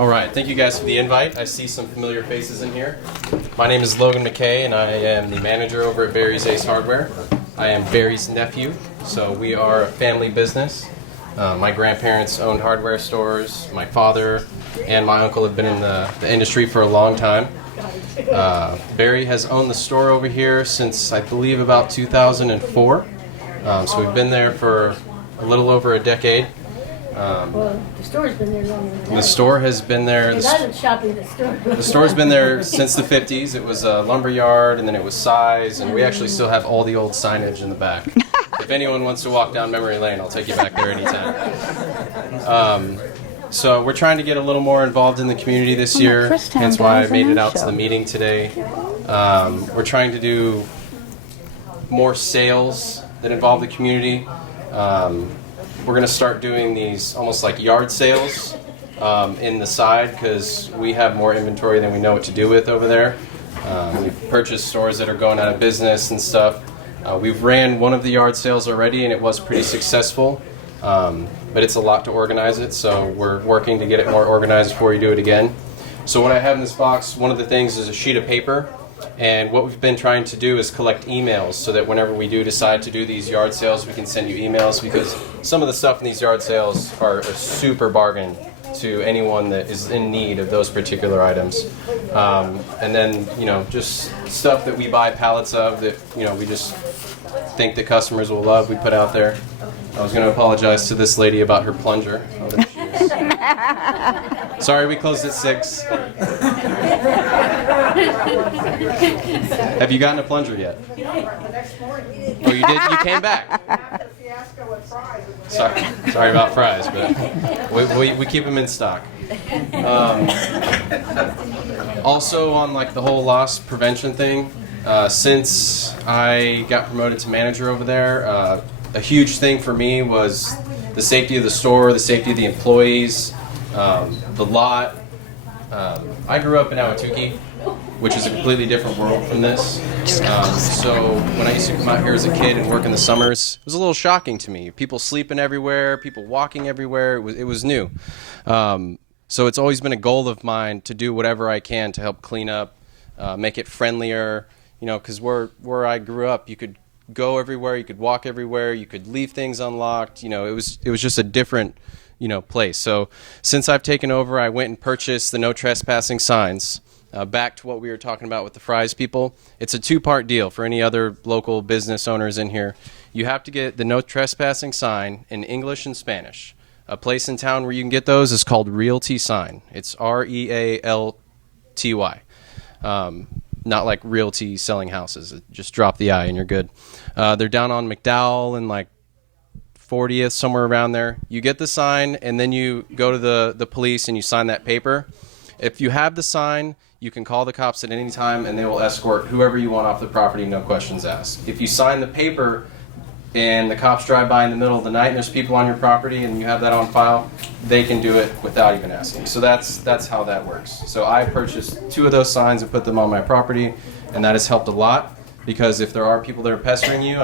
All right, thank you guys for the invite. I see some familiar faces in here. My name is Logan McKay, and I am the manager over at Barry's Ace Hardware. I am Barry's nephew, so we are a family business. My grandparents owned hardware stores. My father and my uncle have been in the industry for a long time. Barry has owned the store over here since, I believe, about 2004. So we've been there for a little over a decade. Well, the store's been there longer than that. The store has been there. Because I was shopping at the store. The store's been there since the 50s. It was a lumber yard, and then it was size, and we actually still have all the old signage in the back. If anyone wants to walk down memory lane, I'll take you back there anytime. So we're trying to get a little more involved in the community this year, hence why I made it out to the meeting today. We're trying to do more sales that involve the community. We're going to start doing these almost like yard sales in the side because we have more inventory than we know what to do with over there. We've purchased stores that are going out of business and stuff. We've ran one of the yard sales already and it was pretty successful, but it's a lot to organize it, so we're working to get it more organized before we do it again. So what I have in this box, one of the things is a sheet of paper. And what we've been trying to do is collect emails so that whenever we do decide to do these yard sales, we can send you emails because some of the stuff in these yard sales are a super bargain to anyone that is in need of those particular items. And then, just stuff that we buy pallets of that, we just think that customers will love, we put out there. I was going to apologize to this lady about her plunger. Oh, there she is. Sorry, we closed at 6. Have you gotten a plunger yet? Oh, you did? You came back. Sorry about fries, but we keep them in stock. Also, on like the whole loss prevention thing, since I got promoted to manager over there, a huge thing for me was the safety of the store, the safety of the employees, the lot. I grew up in Ahwatukee, which is a completely different world from this. So when I used to come out here as a kid and work in the summers, it was a little shocking to me. People sleeping everywhere, people walking everywhere. It was new. So it's always been a goal of mine to do whatever I can to help clean up, make it friendlier. Because where I grew up, you could go everywhere, you could walk everywhere, you could leave things unlocked. It was just a different place. So since I've taken over, I went and purchased the no trespassing signs. Back to what we were talking about with the fries people. It's a 2-part deal for any other local business owners in here. You have to get the no trespassing sign in English and Spanish. A place in town where you can get those is called Realty Sign. It's REALTY. Not like realty selling houses. Just drop the I and you're good. They're down on McDowell and like 40th, somewhere around there. You get the sign and then you go to the police and you sign that paper. If you have the sign, you can call the cops at any time and they will escort whoever you want off the property, no questions asked. If you sign the paper and the cops drive by in the middle of the night and there's people on your property and you have that on file, they can do it without even asking. So that's how that works. So I purchased 2 of those signs and put them on my property, and that has helped a lot because if there are people that are pestering you,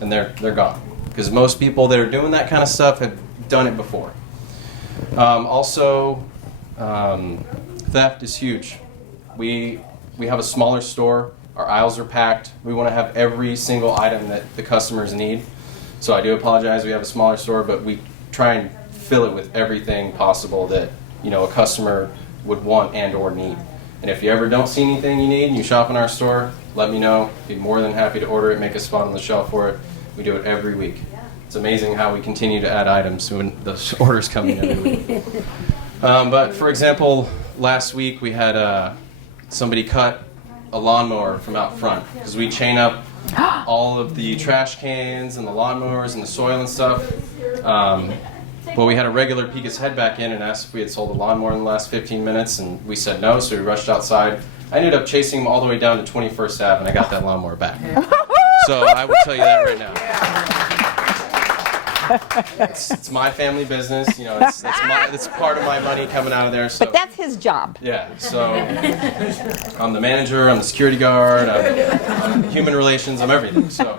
and they're gone. Because most people that are doing that kind of stuff have done it before. Theft is huge. We have a smaller store. Our aisles are packed. We want to have every single item that the customers need. So I do apologize. We have a smaller store, but we try and fill it with everything possible that a customer would want and or need. And if you ever don't see anything you need and you shop in our store, let me know. I'd be more than happy to order it, make a spot on the shelf for it. We do it every week. It's amazing how we continue to add items when those orders come in every week. But for example, last week we had somebody cut a lawnmower from out front because we chain up all of the trash cans and the lawnmowers and the soil and stuff. Well, we had a regular peek his head back in and asked if we had sold a lawnmower in the last 15 minutes, and we said no, so we rushed outside. I ended up chasing him all the way down to 21st Ave, and I got that lawnmower back. So I would tell you that right now. It's my family business, it's part of my money coming out of there. So. But that's his job. Yeah, so I'm the manager, I'm the security guard, I'm human relations, I'm everything. So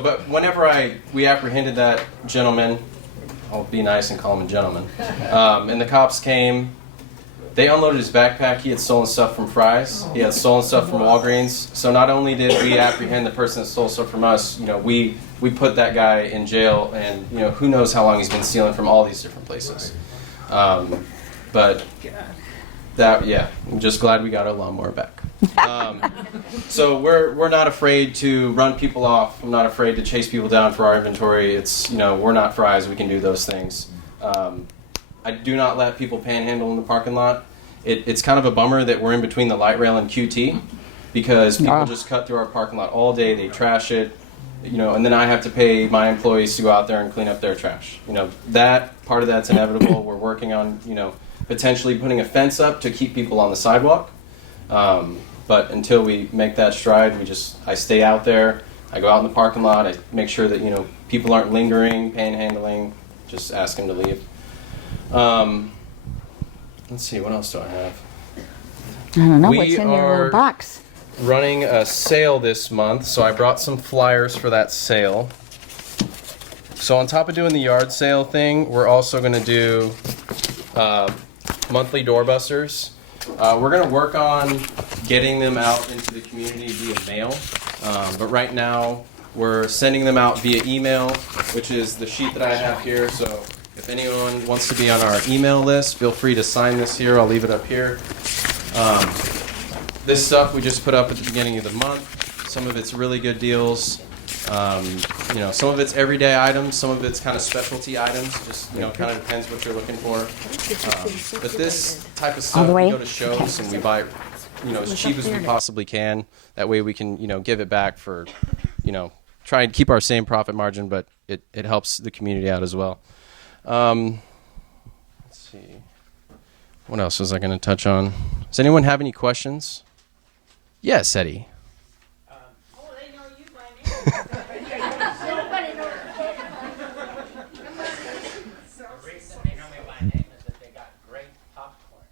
but whenever we apprehended that gentleman, I'll be nice and call him a gentleman. And the cops came. They unloaded his backpack. He had stolen stuff from Fry's. He had stolen stuff from Walgreens. So not only did we apprehend the person that stole stuff from us, we put that guy in jail, and who knows how long he's been stealing from all these different places. But I'm just glad we got our lawnmower back. So we're not afraid to run people off. I'm not afraid to chase people down for our inventory. It's we're not Fry's. We can do those things. I do not let people panhandle in the parking lot. It's kind of a bummer that we're in between the light rail and QT, because people just cut through our parking lot all day. They trash it, and then I have to pay my employees to go out there and clean up their trash. That part of that's inevitable. We're working on potentially putting a fence up to keep people on the sidewalk. But until we make that stride, I stay out there. I go out in the parking lot. I make sure that people aren't lingering, panhandling. Just ask them to leave. Let's see, what else do I have? I don't know what's in your little box. Running a sale this month, so I brought some flyers for that sale. So on top of doing the yard sale thing, we're also going to do monthly doorbusters. We're going to work on getting them out into the community via mail, but right now we're sending them out via email, which is the sheet that I have here. So if anyone wants to be on our email list, feel free to sign this here. I'll leave it up here. This stuff we just put up at the beginning of the month. Some of it's really good deals. Some of it's everyday items. Some of it's kind of specialty items. Just kind of depends what you're looking for. But this type of stuff, we go to shows and we buy it, as cheap as we possibly can. That way we can, give it back for, try and keep our same profit margin, but it helps the community out as well. Let's see. What else was I going to touch on? Does anyone have any questions? Yes, Eddie. They know you by name. Nobody knows. The reason they know me by name is that they got great popcorn.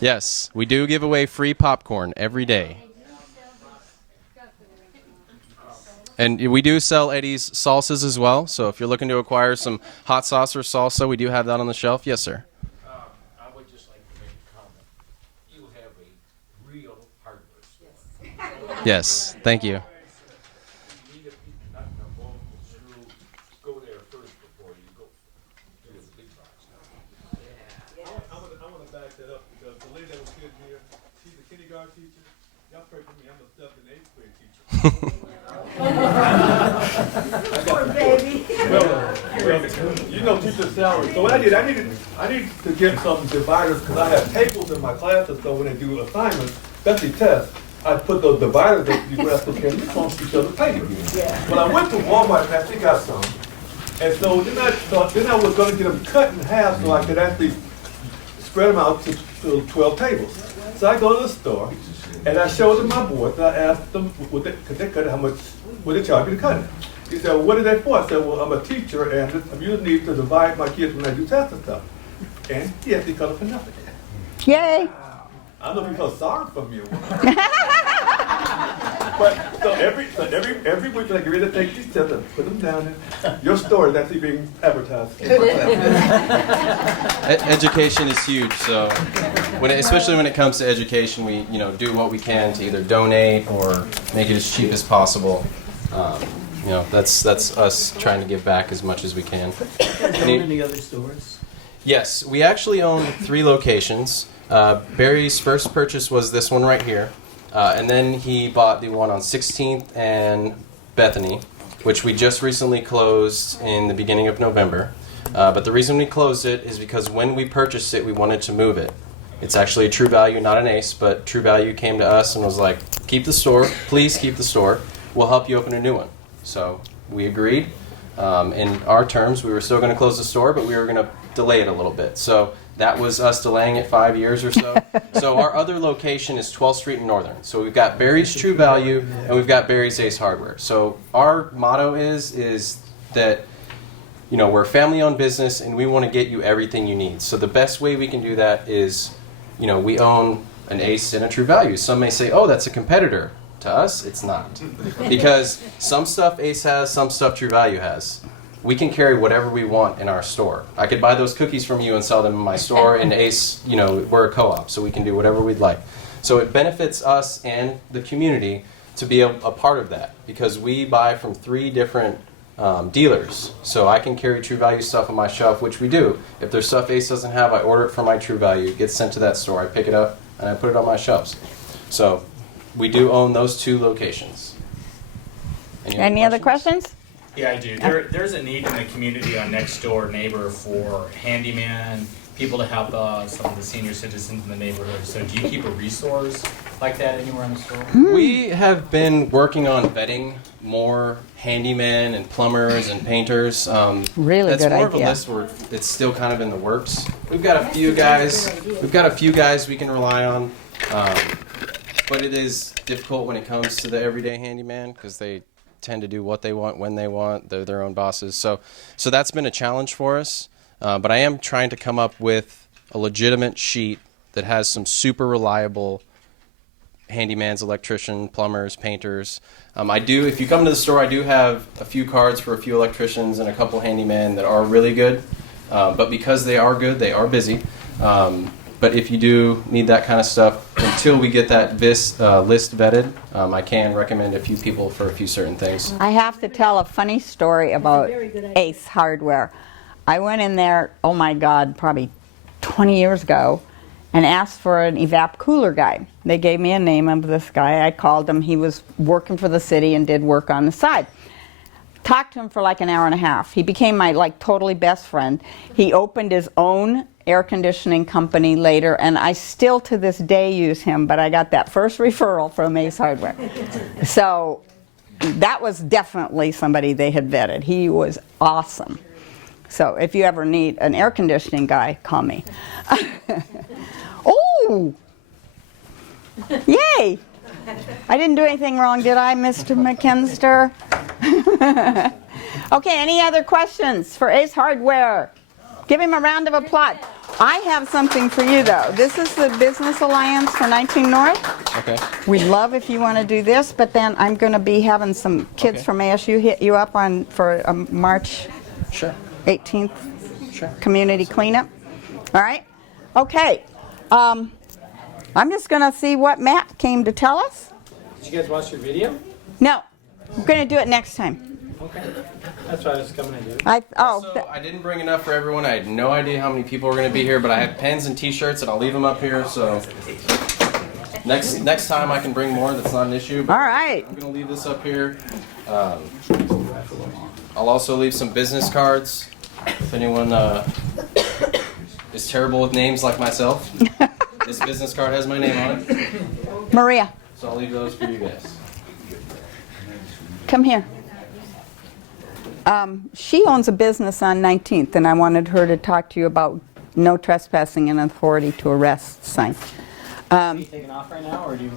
Yes, we do give away free popcorn every day. And we do sell Eddie's salsas as well. So if you're looking to acquire some hot sauce or salsa, we do have that on the shelf. Yes, sir. I would just like to make a comment. You have a real hardware store. Yes, thank you. You need a people not to go there first before you go to the big box. I want to back that up because the lady that was sitting here, she's a kindergarten teacher. Y'all pray for me, I'm a 7th and 8th grade teacher. Poor baby. Well, teacher salary. So what I needed to get some dividers because I have tables in my classes. So when they do assignments, especially tests, I put those dividers that you have to carry across each other's paper. Yeah. When I went to Walmart, I actually got some, and so then I was going to get them cut in half so I could actually spread them out to 12 tables. So I go to the store. And I showed them my board, and I asked them, could they cut it, how much would they charge me to cut it? He said, well, what is that for? I said, well, I'm a teacher, and I usually need to divide my kids when I do tests and stuff. And he actually cut it for nothing. Yay! I don't know if he felt sorry for me or what. But so every week I get ready to take these tests and put them down, and your store is actually being advertised. Education is huge, so especially when it comes to education, we do what we can to either donate or make it as cheap as possible. That's us trying to give back as much as we can. Any other stores? Yes, we actually own 3 locations. Barry's first purchase was this one right here, and then he bought the one on 16th and Bethany, which we just recently closed in the beginning of November. But the reason we closed it is because when we purchased it, we wanted to move it. It's actually a True Value, not an Ace, but True Value came to us and was like, keep the store, please keep the store. We'll help you open a new one. So we agreed. In our terms, we were still going to close the store, but we were going to delay it a little bit. So that was us delaying it 5 years or so. So our other location is 12th Street and Northern. So we've got Barry's True Value and we've got Barry's Ace Hardware. So our motto is that we're a family-owned business and we want to get you everything you need. So the best way we can do that is, we own an Ace and a True Value. Some may say, oh, that's a competitor. To us, it's not. Because some stuff Ace has, some stuff True Value has. we can carry whatever we want in our store. I could buy those cookies from you and sell them in my store, and Ace, you know, we're a co-op, so we can do whatever we'd like. So it benefits us and the community to be a part of that, because we buy from 3 different dealers. So I can carry True Value stuff on my shelf, which we do. If there's stuff Ace doesn't have, I order it from my True Value. It gets sent to that store. I pick it up, and I put it on my shelves. So we do own those 2 locations. Any other questions? Yeah, I do. There's a need in the community on Next Door Neighbor for handyman, people to help some of the senior citizens in the neighborhood. So do you keep a resource like that anywhere in the store? We have been working on vetting more handymen and plumbers and painters. Really that's good more of a idea. list where it's still kind of in the works. We've got a few guys. We've got a few guys we can rely on, but it is difficult when it comes to the everyday handyman because they tend to do what they want when they want. They're their own bosses. So that's been a challenge for us. But I am trying to come up with a legitimate sheet that has some super reliable handymans, electrician, plumbers, painters. I do, if you come to the store, I do have a few cards for a few electricians and a couple handymen that are really good. But because they are good, they are busy. But if you do need that kind of stuff, until we get that list vetted, I can recommend a few people for a few certain things. I have to tell a funny story about Ace Hardware. I went in there, oh my God, probably 20 years ago, and asked for an evap cooler guy. They gave me a name of this guy. I called him. He was working for the city and did work on the side. Talked to him for like an hour and a half. He became my totally best friend. He opened his own air conditioning company later, and I still to this day use him, but I got that first referral from Ace Hardware. So that was definitely somebody they had vetted. He was awesome. So if you ever need an air conditioning guy, call me. Oh! Yay! I didn't do anything wrong, did I, Mr. McKinster? Okay, any other questions for Ace Hardware? Give him a round of applause. I have something for you, though. This is the Business Alliance for 19 North. Okay. We'd love if you want to do this, but then I'm going to be having some kids from ASU hit you up for March Sure. 18th Sure. community cleanup. All right? Okay. I'm just going to see what Matt came to tell us. Did you guys watch your video? No, we're going to do it next time. Okay. That's what I was coming to do. So I didn't bring enough for everyone. I had no idea how many people were going to be here, but I have pens and T-shirts, and I'll leave them up here. So next time I can bring more. That's not an issue. But all right. I'm going to leave this up here. I'll also leave some business cards if anyone is terrible with names like myself. This business card has my name on it. Maria, So I'll leave those for you guys. come here. She owns a business on 19th, and I wanted her to talk to you about no trespassing and authority to arrest sign. Are you taking off right now, or do you?